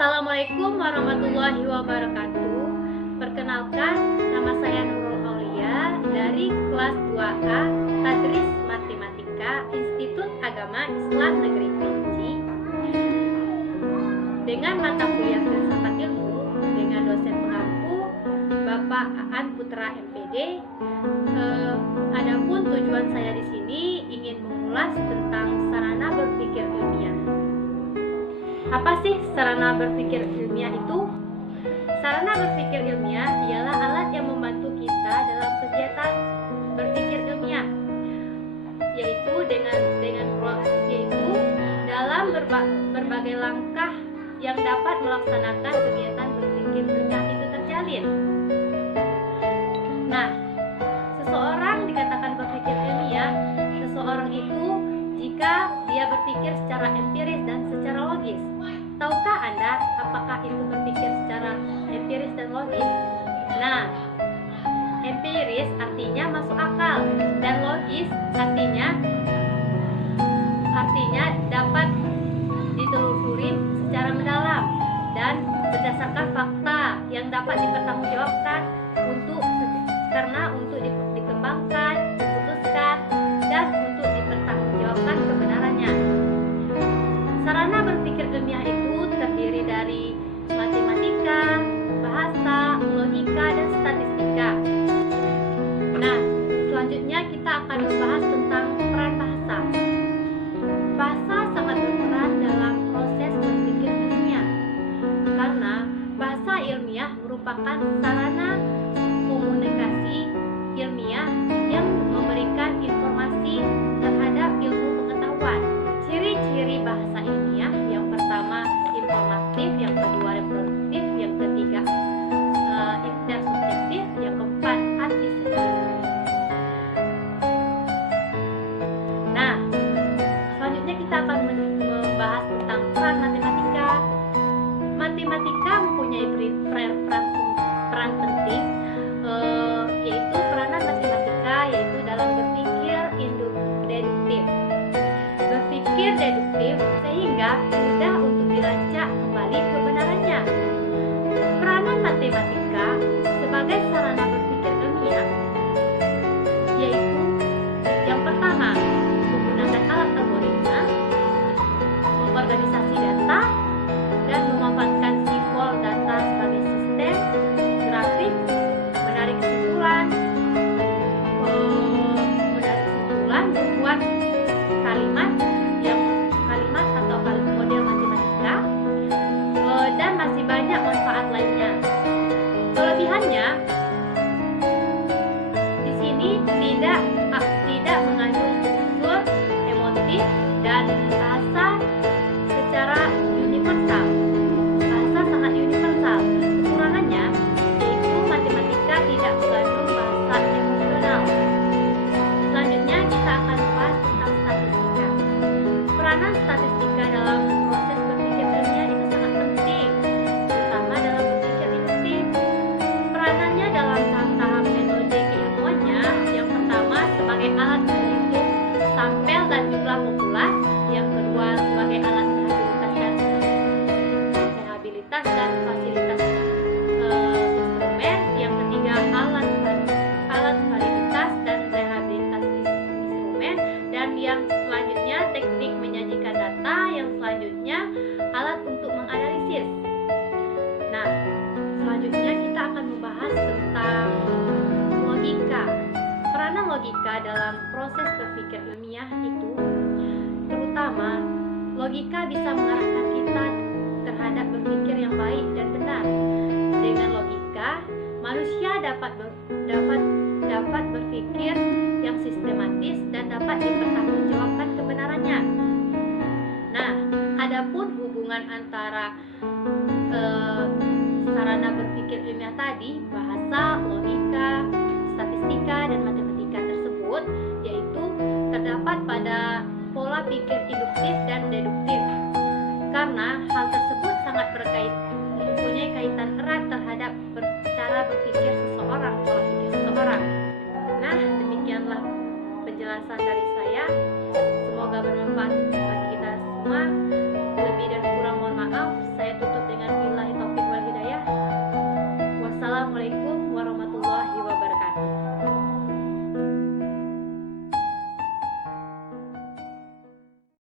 Assalamualaikum warahmatullahi wabarakatuh. Perkenalkan, nama saya Nurul Aulia dari kelas 2A Tadris Matematika Institut Agama Islam Negeri Kerinci, dengan mata kuliah filsafat ilmu dengan dosen pengampu Bapak Aan Putra MPD. Adapun tujuan saya di sini ingin mengulas tentang sarana berpikir ilmiah. Apa sih sarana berpikir ilmiah itu? Sarana berpikir ilmiah ialah alat yang membantu kita dalam kegiatan berpikir ilmiah, yaitu dalam berbagai langkah yang dapat melaksanakan kegiatan berpikir ilmiah itu terjalin. Nah, seseorang dikatakan berpikir ilmiah, seseorang itu jika dia berpikir secara empiris dan secara logis. Tahukah Anda apakah itu berpikir secara empiris dan logis? Nah, empiris artinya masuk akal dan logis artinya dapat ditelusuri secara mendalam dan berdasarkan fakta yang dapat dipertanggungjawabkan untuk dikembangkan, diputuskan, dan untuk dipertanggungjawabkan kebenarannya. Sarana berpikir ilmiah itu terdiri dari matematika, bahasa, logika, dan statistika. Nah, selanjutnya kita akan membahas tentang peran bahasa. Bahasa sangat berperan dalam proses berpikir ilmiah, karena bahasa ilmiah merupakan sarana komunikasi ilmiah yang memberikan informasi terhadap ilmu pengetahuan. Ciri-ciri bahasa ilmiah: yang pertama informatif, yang kedua reproduktif, yang ketiga intersubjektif, yang keempat antisubjektif. Nah, selanjutnya kita akan membahas tentang peran matematika. Matematika mempunyai peran penting, yaitu peranan matematika yaitu dalam berpikir deduktif. Berpikir deduktif sehingga mudah untuk dilacak kembali kebenarannya. Peranan matematika sebagai sarana berpikir ilmiah yaitu yang pertama, menggunakan alat algoritma, mengorganisasi data, dan memanfaatkan simbol data sebagai sistem grafik, menarik kesimpulan, membuat kalimat atau model matematika, dan masih banyak manfaat lainnya. Kelebihannya di sini tidak mengandung unsur emotif dan bahasa secara universal. Bahasa sangat universal. Kekurangannya yaitu matematika tidak mengandung bahasa emosional. Selanjutnya kita akan membahas tentang statistika. Peranan statistika dalam proses berpikir ilmiah itu sangat penting, terutama dalam berpikir induktif. Peranannya dalam tahap-tahap metode keilmuannya: yang pertama sebagai alat menghitung sampel dan jumlah populas, yang kedua sebagai alat rehabilitas dan fasilitas instrumen, yang ketiga alat validitas dan rehabilitas instrumen, dan yang selanjutnya teknik menyajikan data, yang selanjutnya alat untuk menganalisis. Nah, selanjutnya kita akan membahas tentang logika. Peranan logika dalam proses berpikir ilmiah itu terutama logika bisa mengarahkan kita terhadap berpikir yang baik dan benar. Dengan logika, manusia dapat berpikir yang sistematis dan dapat dipertanggungjawabkan kebenarannya. Nah, adapun hubungan antara sarana berpikir ilmiah tadi, bahasa, logika, statistika, dan matematika tersebut, yaitu terdapat pada pola pikir induktif dan deduktif. Karena hal tersebut sangat mempunyai kaitan erat terhadap cara berpikir seseorang, pola pikir seseorang. Nah, demikianlah penjelasan dari saya.